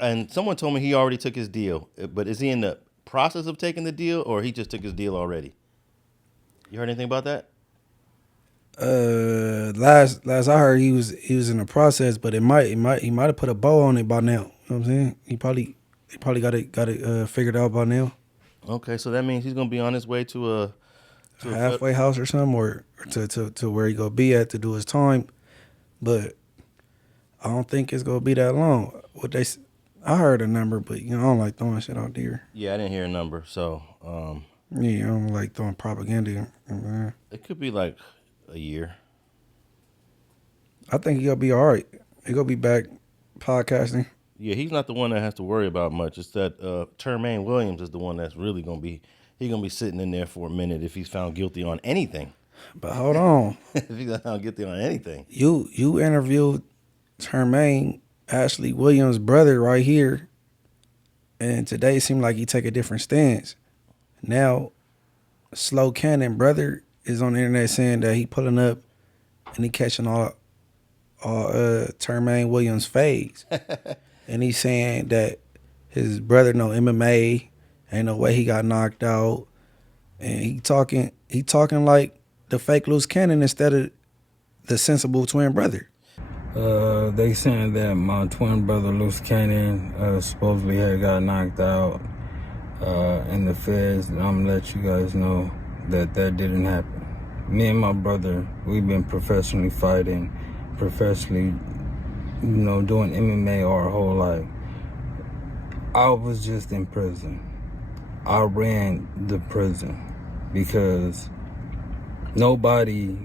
And someone told me he already took his deal, but is he in the process of taking the deal, or he just took his deal already? You heard anything about that? Last I heard, he was in the process, but he might have put a bow on it by now. You know what I'm saying? He probably got it figured out by now. Okay, so that means he's gonna be on his way to a halfway house or something, or to where he gonna be at to do his time. But I don't think it's gonna be that long. I heard a number, but I don't like throwing shit out there. Yeah, I didn't hear a number, so yeah, I don't like throwing propaganda. It could be like a year. I think he'll be all right. He gonna be back podcasting. Yeah, he's not the one that has to worry about much. It's that TERMAINE Williams is the one that's really gonna be. He's gonna be sitting in there for a minute if he's found guilty on anything. But hold on, if he's found guilty on anything, you interviewed TERMAINE Ashley Williams' brother right here, and today it seemed like he take a different stance. Now, Luce Cannon brother is on the internet saying that he pulling up and he catching all TERMAINE Williams' fades. And he's saying that his brother know MMA, ain't no way he got knocked out. And he talking like the fake Luce Cannon instead of the sensible twin brother. They saying that my twin brother Luce Cannon supposedly had got knocked out in the feds. And I'm gonna let you guys know that didn't happen. Me and my brother, we've been professionally fighting, professionally, doing MMA our whole life. I was just in prison. I ran the prison because nobody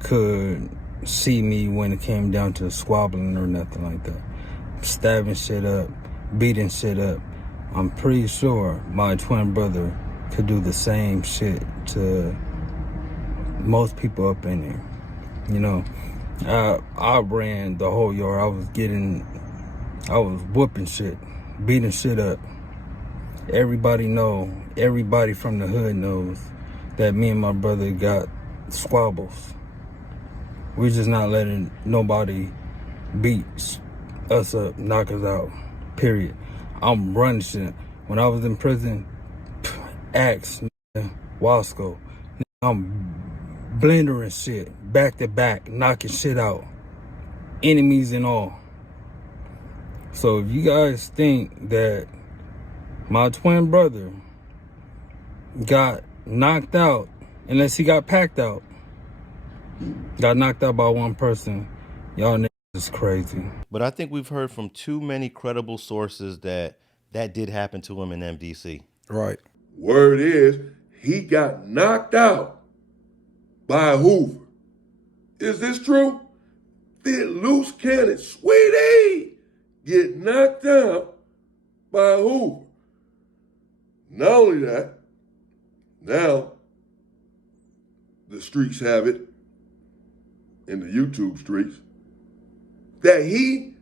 could see me when it came down to squabbling or nothing like that. Stabbing shit up, beating shit up. I'm pretty sure my twin brother could do the same shit to most people up in there. I ran the whole yard. I was whooping shit, beating shit up. Everybody from the hood knows that me and my brother got squabbles. We're just not letting nobody beat us up, knock us out, period. I'm running shit. When I was in prison, Axe, Wasco, I'm blendering shit, back to back, knocking shit out, enemies and all. So if you guys think that my twin brother got knocked out, unless he got packed out, got knocked out by one person, y'all niggas is crazy. But I think we've heard from too many credible sources that did happen to him in MDC. Right. Word is, he got knocked out by Hoover. Is this true? Did Luce Cannon, sweetie, get knocked out by Hoover? Not only that, now the streets have it, in the YouTube streets, that he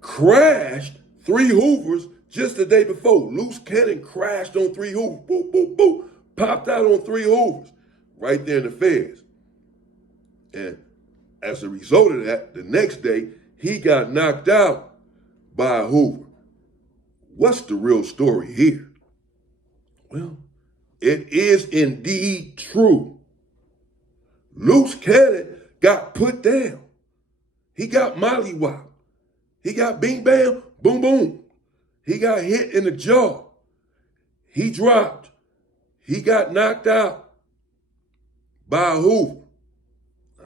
crashed 3 Hoovers just the day before. Luce Cannon crashed on 3 Hoovers. Boop, boop, boop. Popped out on 3 Hoovers right there in the feds. And as a result of that, the next day, he got knocked out by a Hoover. What's the real story here? Well, it is indeed true. Luce Cannon got put down. He got mollywopped. He got bing bam, boom boom. He got hit in the jaw. He dropped. He got knocked out by a Hoover.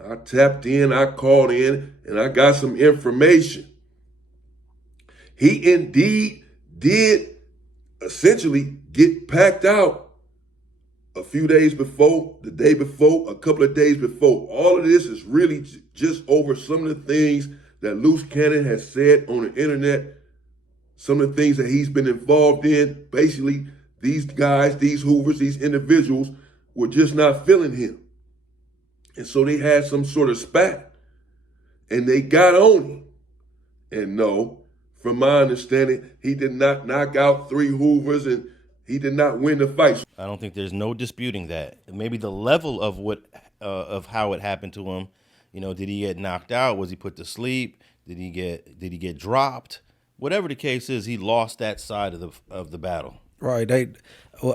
I tapped in, I called in, and I got some information. He indeed did essentially get packed out a few days before, the day before, a couple of days before. All of this is really just over some of the things that Luce Cannon has said on the internet, some of the things that he's been involved in. Basically, these guys, these Hoovers, these individuals were just not feeling him. And so they had some sort of spat, and they got on him. And no, from my understanding, he did not knock out 3 Hoovers, and he did not win the fight. I don't think there's no disputing that. Maybe the level of of how it happened to him. Did he get knocked out? Was he put to sleep? Did he get dropped? whatever the case is, he lost that side of the battle. Right.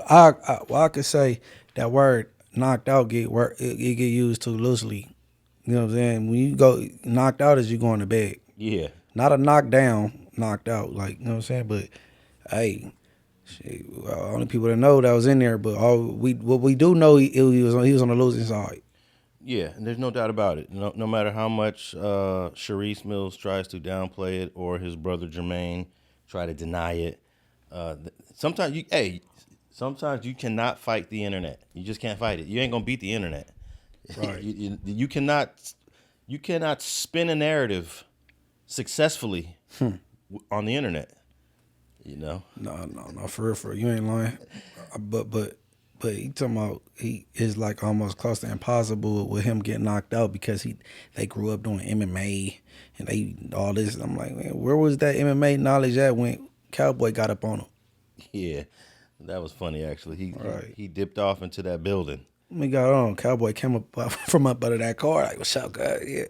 I could say that word knocked out it get used too loosely. You know what I'm saying? When you go knocked out, is you going to bed. Yeah. Not a knockdown, knocked out. Like, you know what I'm saying? But hey, shit, only people that know that was in there. But what we do know, he was on the losing side. Yeah, and there's no doubt about it. No matter how much Sharice Mills tries to downplay it or his brother Jermaine try to deny it, sometimes you cannot fight the internet. You just can't fight it. You ain't gonna beat the internet. Right. You cannot spin a narrative successfully on the internet. You know. No, for real, you ain't lying. But he talking about he is like almost close to impossible with him getting knocked out because they grew up doing MMA and they all this. I'm like, man, where was that MMA knowledge at when Cowboy got up on him? Yeah, that was funny actually. Right. He dipped off into that building. We got on. Cowboy came up from up under that car like, what's up, guy? Yeah.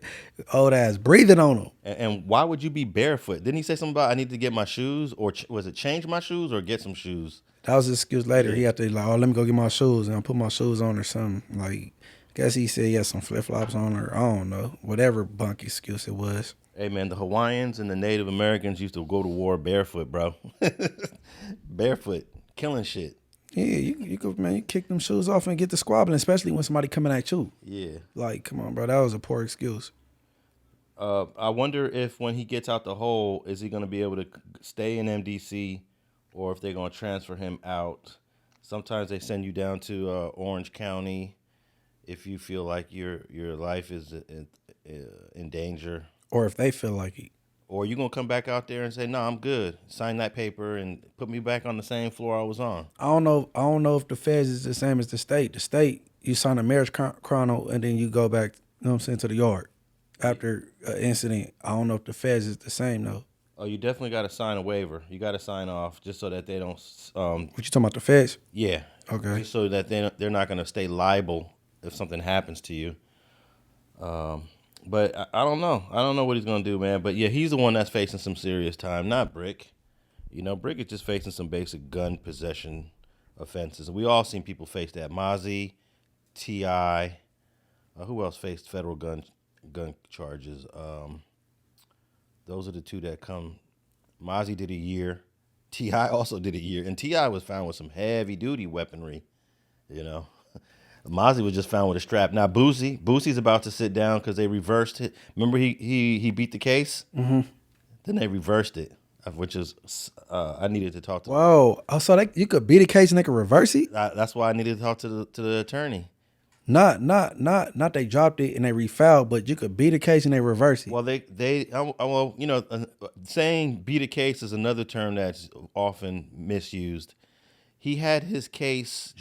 Old ass breathing on him. And why would you be barefoot? Didn't he say something about I need to get my shoes, or was it change my shoes or get some shoes? That was his excuse later. Yeah. He had to like, oh, let me go get my shoes and I'll put my shoes on or something. Like, guess he said he had some flip flops on or I don't know, whatever bunk excuse it was. Hey man, the Hawaiians and the Native Americans used to go to war barefoot, bro. Barefoot, killing shit. Yeah, you could, man, you kick them shoes off and get the squabbling, especially when somebody coming at you. Yeah. Like, come on, bro, that was a poor excuse. I wonder if when he gets out the hole, is he going to be able to stay in MDC, or if they're going to transfer him out. Sometimes they send you down to Orange County if you feel like your life is in danger. Or if they feel like it. Or you going to come back out there and say, no, I'm good. Sign that paper and put me back on the same floor I was on. I don't know if the feds is the same as the state. The state, you sign a marriage chrono and then you go back, you know what I'm saying, to the yard after an incident. I don't know if the feds is the same, though. Oh, you definitely got to sign a waiver. You got to sign off just so that they don't. What you talking about, the feds? Yeah. Okay. Just so that they're not going to stay liable if something happens to you. But I don't know. I don't know what he's going to do, man. But yeah, he's the one that's facing some serious time, not Bricc. You know, Bricc is just facing some basic gun possession offenses. We all seen people face that. Mozzie, T.I. Who else faced federal gun charges? Those are the two that come. Mozzie did a year. T.I. also did a year. And T.I. was found with some heavy-duty weaponry, you know. Mozzie was just found with a strap. Now, Boosie's about to sit down because they reversed it. Remember he beat the case? Mm-hmm. Then they reversed it, which is, I needed to talk to them. Whoa. Oh, so you could beat a case and they could reverse it? That's why I needed to talk to the attorney. Not they dropped it and they refiled, but you could beat a case and they reverse it. Well, well, you know, saying beat a case is another term that's often misused. He had his case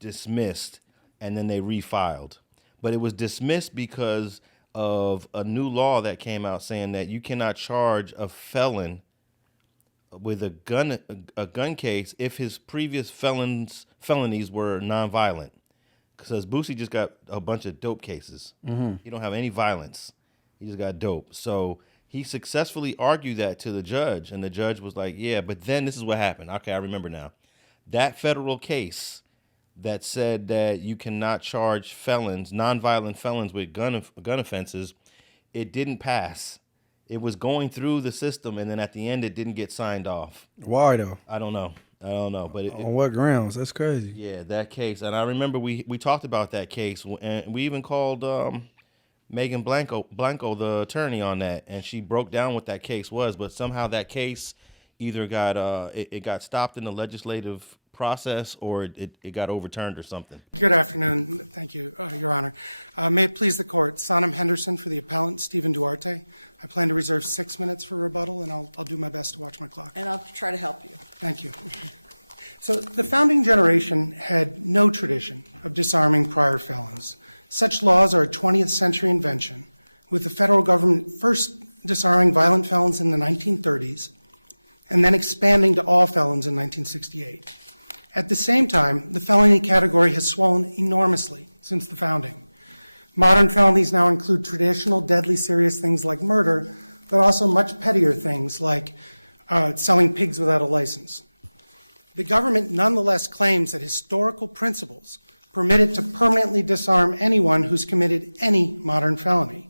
dismissed, and then they refiled. But it was dismissed because of a new law that came out saying that you cannot charge a felon with a gun case if his previous felonies were nonviolent. Because Boosie just got a bunch of dope cases. Mm-hmm. He don't have any violence. He just got dope. So he successfully argued that to the judge, and the judge was like, yeah, but then this is what happened. Okay, I remember now. That federal case that said that you cannot charge felons, nonviolent felons with gun offenses, it didn't pass. It was going through the system, and then at the end, it didn't get signed off. Why, though? I don't know. But on what grounds? That's crazy. Yeah, that case. And I remember we talked about that case, and we even called Megan Blanco, the attorney, on that, and she broke down what that case was. But somehow that case either got it got stopped in the legislative process, or it got overturned or something. Good afternoon. Thank you, Your Honor. May it please the court, Sonam Henderson for the appellant, Stephen Duarte. I plan to reserve 6 minutes for rebuttal, and I'll do my best to watch my clock. And I'll try to help you. Thank you. So the founding generation had no tradition of disarming prior felons. Such laws are a 20th century invention, with the federal government first disarming violent felons in the 1930s, and then expanding to all felons in 1968. At the same time, the felony category has swollen enormously since the founding. Modern felonies now include traditional, deadly serious things like murder, but also much pettier things like selling pigs without a license. The government nonetheless claims that historical principles permit it to permanently disarm anyone who's committed any modern felony.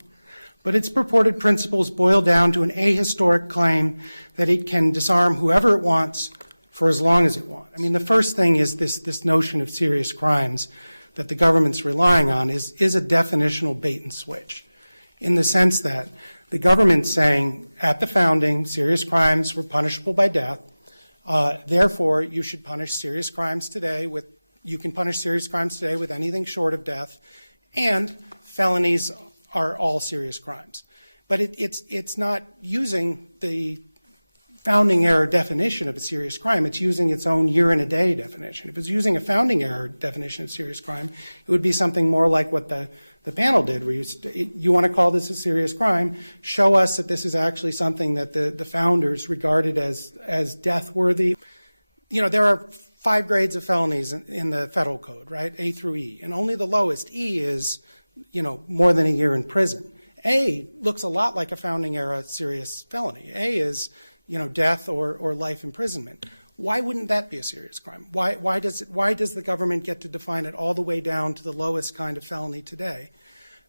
But its purported principles boil down to an ahistoric claim that it can disarm whoever it wants for as long as it wants. I mean, the first thing is this notion of serious crimes that the government's relying on is a definitional bait and switch, in the sense that the government's saying at the founding, serious crimes were punishable by death. Therefore, you should punish serious crimes today with, you can punish serious crimes today with anything short of death, and felonies are all serious crimes. But it's not using the founding era definition of a serious crime. It's using its own year and a day definition. If it's using a founding era definition of serious crime, it would be something more like what the panel did, where you want to call this a serious crime, show us that this is actually something that the founders regarded as death-worthy. You know, there are 5 grades of felonies in the federal code, right? A through E. And only the lowest, E, is, you know, more than a year in prison. A looks a lot like a founding era serious felony. A is, you know, death or life imprisonment. Why wouldn't that be a serious crime? Why does the government get to define it all the way down to the lowest kind of felony today?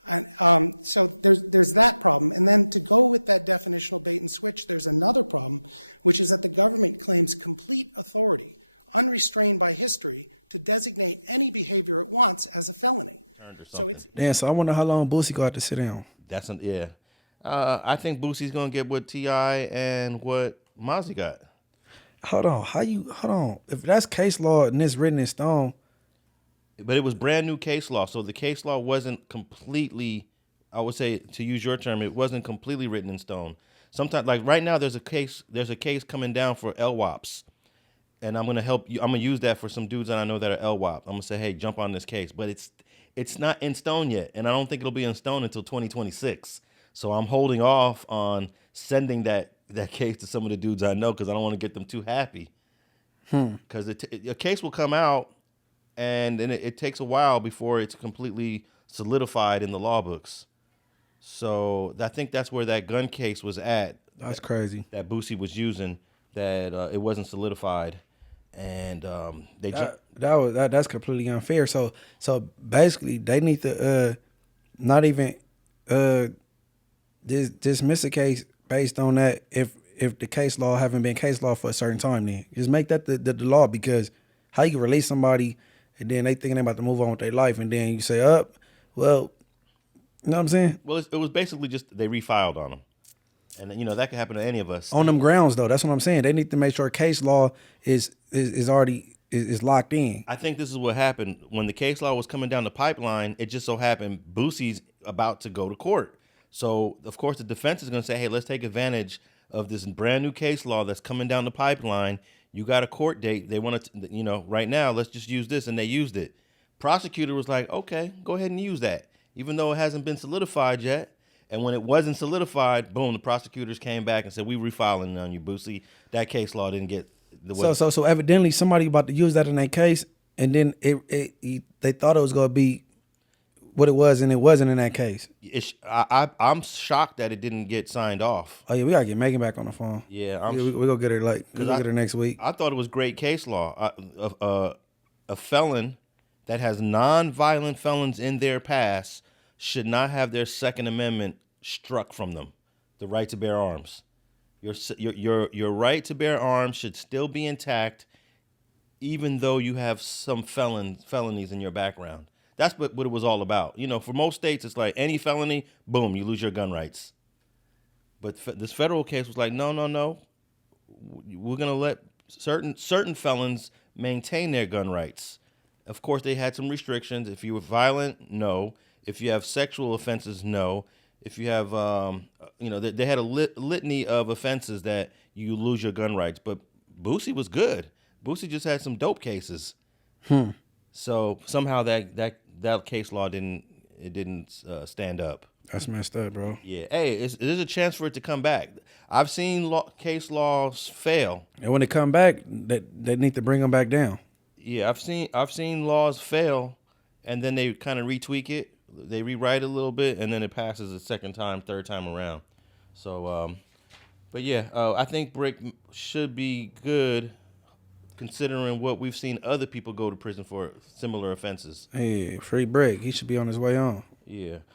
And so there's that problem. And then to go with that definitional bait and switch, there's another problem, which is that the government claims complete authority, unrestrained by history, to designate any behavior it wants as a felony. So it's Damn, so I wonder how long Boosie got to sit down. Yeah. I think Boosie's gonna get what T.I. and what Mozzie got. Hold on. If that's case law and it's written in stone. But it was brand new case law, so the case law wasn't completely, I would say, to use your term, it wasn't completely written in stone. Sometimes, like right now, there's a case coming down for LWOPs, and I'm gonna help you. I'm gonna use that for some dudes that I know that are LWOP. I'm gonna say, hey, jump on this case, but it's not in stone yet, and I don't think it'll be in stone until 2026. So I'm holding off on sending that case to some of the dudes I know because I don't want to get them too happy. Because a case will come out, and then it takes a while before it's completely solidified in the law books. So I think that's where that gun case was at. That's crazy. That Boosie was using, that it wasn't solidified, and that's completely unfair. So basically, they need to not even dismiss a case based on that if the case law haven't been case law for a certain time. Then just make that the law, because how you can release somebody and then they thinking they about to move on with their life, and then you say, well, you know what I'm saying? Well, it was basically just they refiled on them. And, you know, that could happen to any of us. On them grounds, though. That's what I'm saying. They need to make sure case law is already locked in. I think this is what happened. When the case law was coming down the pipeline, it just so happened Boosie's about to go to court. So, of course, the defense is going to say, hey, let's take advantage of this brand new case law that's coming down the pipeline. You got a court date. They want to, you know, right now, let's just use this. And they used it. Prosecutor was like, okay, go ahead and use that, even though it hasn't been solidified yet. And when it wasn't solidified, boom, the prosecutors came back and said, we refiling on you, Boosie. That case law didn't get the way. So evidently somebody about to use that in their case, and then they thought it was going to be what it was, and it wasn't in that case. I'm shocked that it didn't get signed off. Oh, yeah, we got to get Megan back on the phone. Yeah. We're going to get her we'll get her next week. I thought it was great case law. A felon that has non-violent felons in their past should not have their Second Amendment struck from them, the right to bear arms. Your right to bear arms should still be intact, even though you have some felonies in your background. That's what it was all about. You know, for most states, it's like any felony, boom, you lose your gun rights. But this federal case was like, no. We're gonna let certain felons maintain their gun rights. Of course, they had some restrictions. If you were violent, no. If you have sexual offenses, no. If you have, they had a litany of offenses that you lose your gun rights. But Boosie was good. Boosie just had some dope cases. So somehow that case law didn't stand up. That's messed up, bro. Yeah. Hey, there's a chance for it to come back. I've seen case laws fail. And when they come back, they need to bring them back down. Yeah, I've seen laws fail, and then they kind of retweak it. They rewrite it a little bit, and then it passes a second time, third time around. So But yeah, I think Bricc should be good, considering what we've seen other people go to prison for similar offenses. Hey, free Bricc. He should be on his way on. Yeah.